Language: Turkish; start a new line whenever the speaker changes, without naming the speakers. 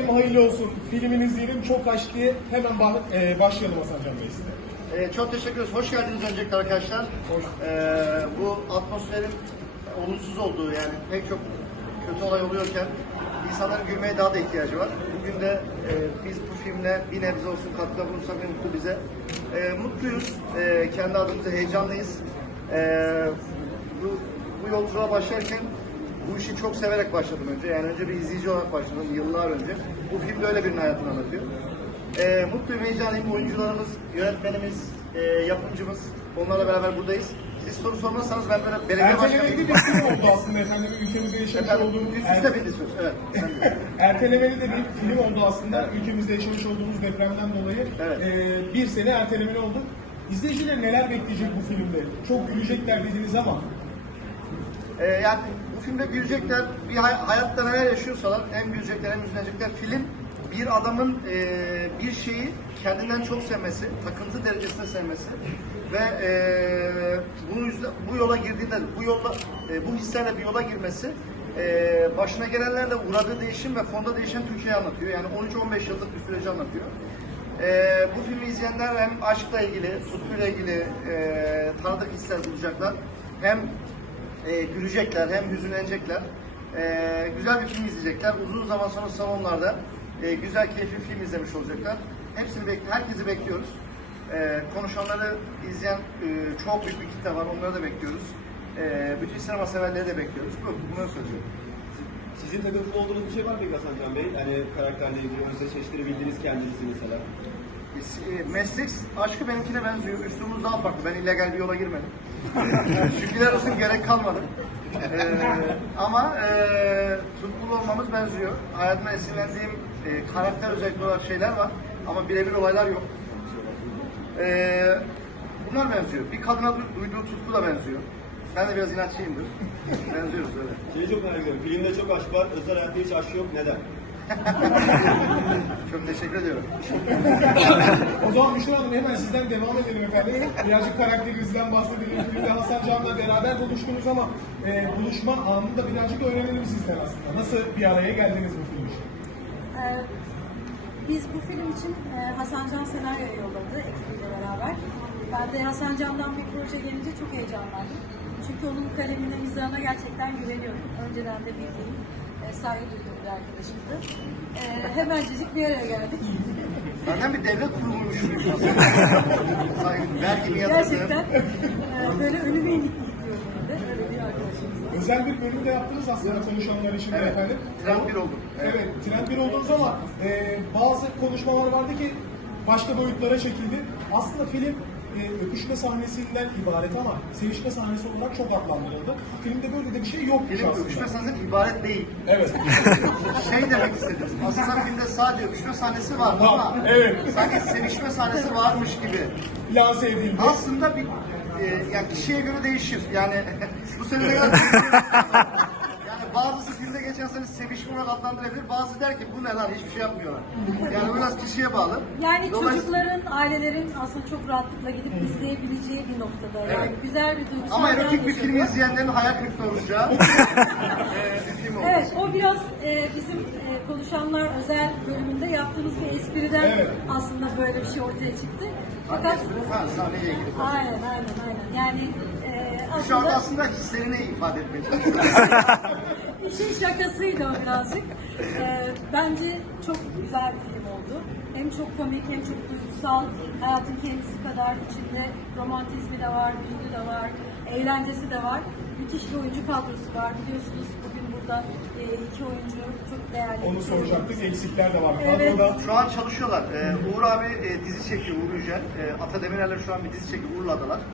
Efendim hayırlı olsun. Filminiz diyelim çok aşk diye hemen başlayalım Hasan Can Bey size.
Çok teşekkür ederiz. Hoş geldiniz öncelikle arkadaşlar.
Hoş.
Bu atmosferin olumsuz olduğu, yani pek çok kötü olay oluyorken insanların gülmeye daha da ihtiyacı var. Bugün de biz bu filmle bir nebze olsun katkıda bulunsak ne mutlu bize. Mutluyuz. Kendi adımıza heyecanlıyız. Bu yolculuğa başlarken bu işi çok severek başladım önce. Yani önce bir izleyici olarak başladım yıllar önce. Bu film de öyle birinin hayatını anlatıyor. Mutluyum, heyecanlıyım. Oyuncularımız, yönetmenimiz, yapımcımız, onlarla beraber buradayız. Siz soru sormazsanız ben böyle belediye başkanıyım.
Ertelemeli bir film oldu aslında efendim. Ülkemizde yaşamış olduğumuz...
Üst üste bildi söz. Evet.
Ertelemeli de bir film oldu aslında. Ülkemizde yaşamış olduğumuz depremden dolayı.
Evet.
Bir sene ertelemeli oldu. İzleyiciler neler bekleyecek bu filmde? Çok gülecekler dediniz ama.
Yani bu filmde gülecekler, bir hayatta neler yaşıyorsalar hem gülecekler hem üzülecekler. Film bir adamın bir şeyi kendinden çok sevmesi, takıntı derecesinde sevmesi ve bu yola girdiğinde, bu hislerle bir yola girmesi, başına gelenlerle uğradığı değişim ve fonda değişen Türkiye'yi anlatıyor. Yani 13-15 yıllık bir süreci anlatıyor. Bu filmi izleyenler hem aşkla ilgili, tutkuyla ilgili tanıdık hisler bulacaklar, hem gülecekler, hem hüzünlenecekler. Güzel bir film izleyecekler. Uzun zaman sonra salonlarda güzel, keyifli film izlemiş olacaklar. Herkesi bekliyoruz. Konuşanları izleyen çok büyük bir kitle var. Onları da bekliyoruz. Bütün sinema severleri de bekliyoruz. Bunları söyleyeceğim.
Sizin takıntılı olduğunuz bir şey var mı Hasan Can Bey? Hani karakterle ilgili özdeşleştirebildiğiniz kendinizi mesela.
Meslek aşkı benimkine benziyor. Üslubumuz daha farklı. Ben illegal bir yola girmedim. Şükürler olsun, gerek kalmadı. Ama tutkulu olmamız benziyor. Hayatımda esinlendiğim karakter özellikleri olarak şeyler var. Ama birebir olaylar yok. Bunlar benziyor. Bir kadına duyduğu tutku da benziyor. Ben de biraz inatçıyımdır. Benziyoruz öyle.
Şeyi çok merak ediyorum. Filmde çok aşk var, özel hayatta hiç aşk yok. Neden?
Çok teşekkür ediyorum.
O zaman Büşra Hanım hemen sizden devam edelim efendim. Birazcık karakterinizden bahsedelim. Filmde Hasan Can'la beraber buluştunuz ama buluşma anını da birazcık öğrenelim sizden aslında. Nasıl bir araya geldiniz bu film için?
Biz bu film için Hasan Can senaryoyu yolladı ekibiyle beraber. Ben de Hasan Can'dan bir proje gelince çok heyecanlandım. Çünkü onun kalemine, mizahına gerçekten güveniyorum. Önceden de bildiğim, saygı duyduğum bir arkadaşımdı. Hemencecik bir araya geldik.
Zaten bir devlet kurumuymuş gibi. Vergimi yatırdım.
Gerçekten böyle ölüme indik bölümünde. Öyle bir arkadaşımız var.
Özel bir bölüm de yaptınız aslında konuşanlar için
Evet.
efendim.
Trend 1 oldum.
Evet, trend 1 oldunuz ama bazı konuşmalar vardı ki başka boyutlara çekildi. Aslında film öpüşme sahnesinden ibaret ama sevişme sahnesi olarak çok adlandırıldı. Filmde böyle de bir şey yok.
Film öpüşme sahnesi ibaret değil.
Evet.
Şey demek istedim. Aslında filmde sadece öpüşme sahnesi var ama
evet.
sanki sevişme sahnesi varmış gibi.
Lanse edildi.
Aslında bir yani kişiye göre değişir. Yani bu sene ne kadar yani bazısı filmde geçen sene sevişme olarak adlandırabilir. Bazısı der ki bu ne lan, hiçbir şey yapmıyorlar. Yani biraz kişiye bağlı.
Yani çocukların, ailelerin aslında çok rahatlıkla gidip izleyebileceği bir noktada. Yani
Evet.
güzel bir duygusal
Ama erotik bir
yaşadı.
film izleyenlerin hayal kırıklığı olacağı bir film oldu.
Evet, o biraz bizim konuşanlar özel bölümünde yaptığımız bir espriden aslında böyle bir şey ortaya çıktı. Fakat
Sahneyle ilgili.
aynen. Yani
Şu anda
aslında
aslında hislerini ifade etmeye çalışıyor.
işin şakasıydı o birazcık. Bence çok güzel bir film oldu. Hem çok komik hem çok duygusal. Hayatın kendisi kadar içinde romantizmi de var, hüznü de var, eğlencesi de var. Müthiş bir oyuncu kadrosu var. Biliyorsunuz bugün burada iki oyuncu çok değerli.
Onu soracaktık. Eksikler de var.
Evet.
Kadroda.
Şu an çalışıyorlar. Uğur abi dizi çekiyor, Uğur Yücel. Ata Demirer'le şu an bir dizi çekiyor, Urla'dalar.